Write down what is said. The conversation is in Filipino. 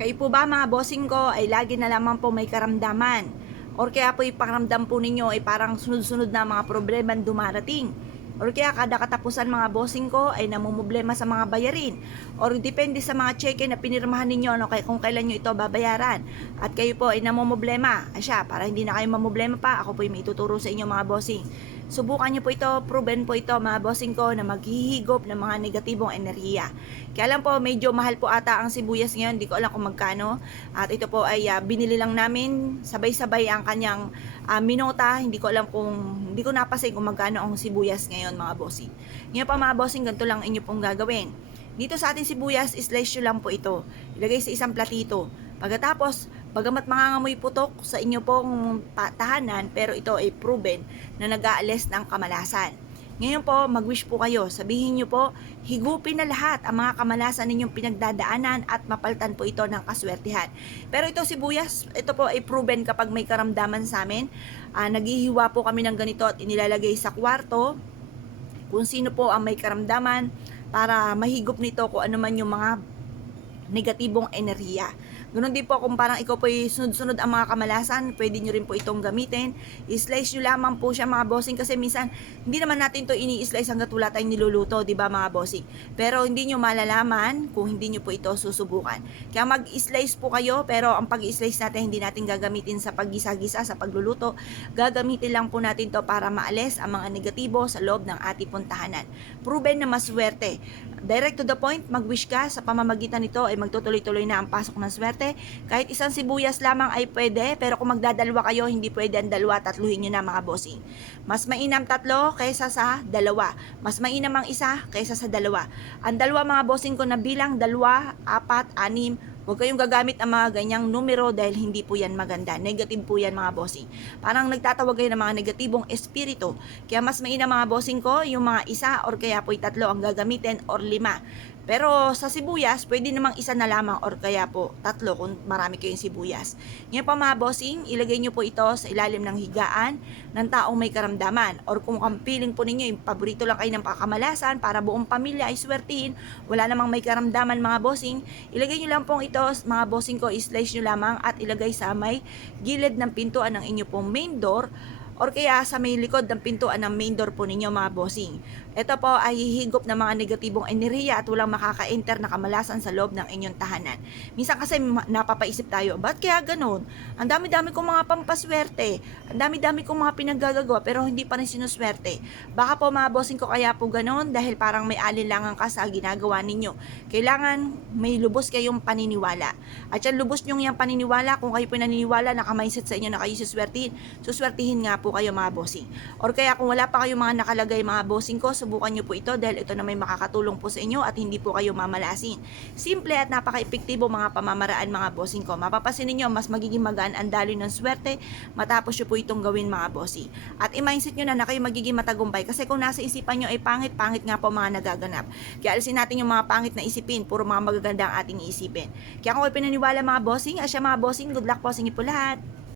Kayo po ba mga bossing ko ay lagi na lamang po may karamdaman? Or kaya po yung pakiramdam po ninyo ay parang sunod-sunod na mga problema dumarating? Or kaya kada katapusan mga bossing ko ay namumblema sa mga bayarin? Or depende sa mga cheque na pinirmahan ninyo kung kailan nyo ito babayaran? At kayo po ay namumblema? Asya, para hindi na kayo mamumblema pa, ako po yung may ituturo sa inyo mga bossing. Subukan nyo po ito, proven po ito mga bossing ko na maghihigop ng mga negatibong enerhiya. Kaya lang po, medyo mahal po ata ang sibuyas ngayon, di ko alam kung magkano. At ito po ay binili lang namin, sabay-sabay ang kanyang minota, hindi ko napasay kung magkano ang sibuyas ngayon mga bossing. Ngayon pa mga bossing, ganito lang inyo pong gagawin. Dito sa ating sibuyas, slice nyo lang po ito. Ilagay sa isang platito. Pagkatapos, bagamat mangangamoy putok sa inyo pong tahanan, pero ito ay proven na nag-aalis ng kamalasan. Ngayon po, mag-wish po kayo. Sabihin nyo po, higupin na lahat ang mga kamalasan ninyong pinagdadaanan at mapaltan po ito ng kaswertihan. Pero ito sibuyas, ito po ay proven kapag may karamdaman sa amin. Naghihiwa po kami ng ganito at inilalagay sa kwarto. Kung sino po ang may karamdaman para mahigop nito kung ano man yung mga negatibong enerhiya. Ganun din po kung parang ikaw po ay sunod-sunod ang mga kamalasan, pwede nyo rin po itong gamitin. I-slice nyo lamang po siya mga bossing kasi minsan hindi naman natin to ini-slice hanggat wala tayong niluluto, di ba mga bossing? Pero hindi nyo malalaman kung hindi nyo po ito susubukan. Kaya mag-slice po kayo, pero ang pag-slice natin hindi natin gagamitin sa paggisa-gisa, sa pagluluto. Gagamitin lang po natin to para maalis ang mga negatibo sa loob ng ating puntahanan. Proven na maswerte. Direct to the point, mag-wish ka, sa pamamagitan nito ay magtutuloy-tuloy na ang pasok ng swerte. Kahit isang sibuyas lamang ay pwede, pero kung magdadalwa kayo, hindi pwede ang dalawa, tatluhin nyo na mga bossing. Mas mainam tatlo kaysa sa dalawa. Mas mainam ang isa kaysa sa dalawa. Ang dalawa mga bossing ko na bilang, 2, 4, 6, huwag kayong gagamit ang mga ganyang numero dahil hindi po yan maganda. Negative po yan mga bossing. Parang nagtatawag kayo ng mga negatibong espiritu. Kaya mas mainam mga bossing ko, yung mga isa or kaya po 3 ang gagamitin or 5. Pero sa sibuyas, pwede namang isa na lamang or kaya po 3 kung marami kayong sibuyas. Ngayon pa mga bossing, ilagay nyo po ito sa ilalim ng higaan ng taong may karamdaman. Or kung ang feeling po ninyo, yung paborito lang kayo ng kakamalasan para buong pamilya ay swertihin, wala namang may karamdaman mga bossing, ilagay nyo lang pong ito mga bossing ko, slice nyo lamang at ilagay sa may gilid ng pintuan ng inyo pong main door or kaya sa may likod ng pintuan ng main door po ninyo mga bossing. Ito po ay hihigop ng mga negatibong enerhiya at walang makaka-enter na kamalasan sa loob ng inyong tahanan. Minsan kasi napapaisip tayo, ba't kaya ganun? Ang dami-dami kong mga pampaswerte, ang dami-dami kong mga pinaggagawa pero hindi pa rin sinuswerte. Baka po mga bossing ko kaya po ganun dahil parang may alinlangan ka sa ginagawa ninyo. Kailangan may lubos kayong paniniwala. At yan lubos nyong yung paniniwala, kung kayo po naniniwala na ka-mindset sa inyo na kayo suswertihin nga po kayo mga bossing. Or kaya kung wala pa kayong mga nakalagay mga bossing ko, subukan nyo po ito dahil ito na may makakatulong po sa inyo at hindi po kayo mamalasin. Simple at napaka-epektibo mga pamamaraan mga bossing ko. Mapapasin niyo mas magiging magaan ang daloy ng swerte matapos nyo po itong gawin mga bossing. At i-mindset nyo na kayo magiging matagumpay kasi kung nasa isipan nyo ay pangit, pangit nga po mga nagaganap. Kaya alisin natin yung mga pangit na isipin, puro mga magaganda ang ating iisipin. Kaya kung kayo pinaniwala mga bossing, asya mga bossing, good luck po sa inyo po lahat.